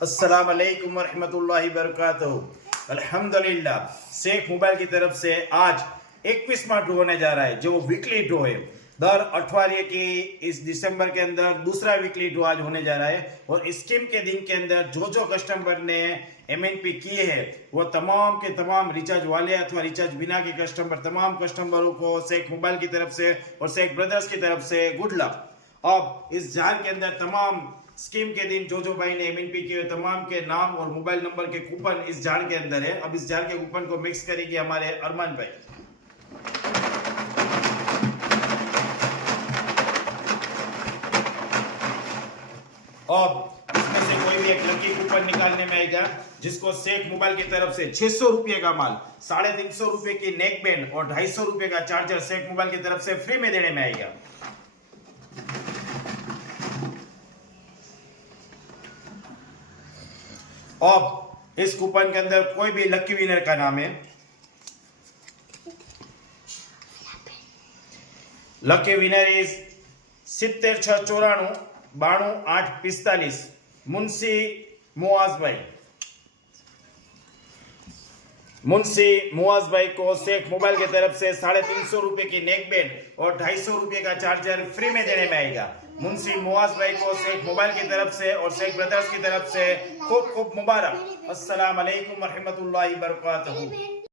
अस्सलाम वालेकुम रहमतुल्लाहि बरकातहू। अल्हम्दुलिल्लाह, शेख मोबाइल की तरफ से आज 21वां ड्रॉ होने जा रहा है, जो वीकली ड्रॉ है। दर अठवाडिये की इस दिसंबर के अंदर दूसरा वीकली ड्रॉ आज होने जा रहा है। और इस स्कीम के दिन के अंदर जो कस्टमर ने MNP किए हैं वो तमाम के तमाम रिचार्ज वाले अथवा रिचार्ज बिना के कस्टमर, तमाम कस्टमरों को शेख मोबाइल की तरफ से और शेख ब्रदर्स की तरफ से गुड लक। अब इस जार के अंदर तमाम स्कीम के दिन जो भाई ने MNP किए तमाम के नाम और मोबाइल नंबर के कूपन इस जार के अंदर है। अब इस जार के कूपन को मिक्स करेंगे हमारे अरमान भाई। अब इसमें से कोई भी एक लकी कूपन निकालने में आएगा, जिसको शेख मोबाइल की तरफ से 600 रुपए का माल, 350 रुपए की नेक बैंड और 250 रुपए का चार्जर शेख मोबाइल की तरफ से फ्री में देने में आएगा। अब इस कूपन के अंदर कोई भी लकी विनर का नाम है। Lucky winner is 7694 92 Munshi Muaz भाई को शेख मोबाइल की तरफ से 350 रुपए की नेक बैंड और 250 रुपए का चार्जर फ्री में देने में आएगा। मुंशी मुआज भाई को शेख मोबाइल की तरफ से और शेख ब्रदर्स की तरफ से खूब खूब मुबारक। अस्सलाम वालेकुम रहमतुल्लाहि बरकातहू।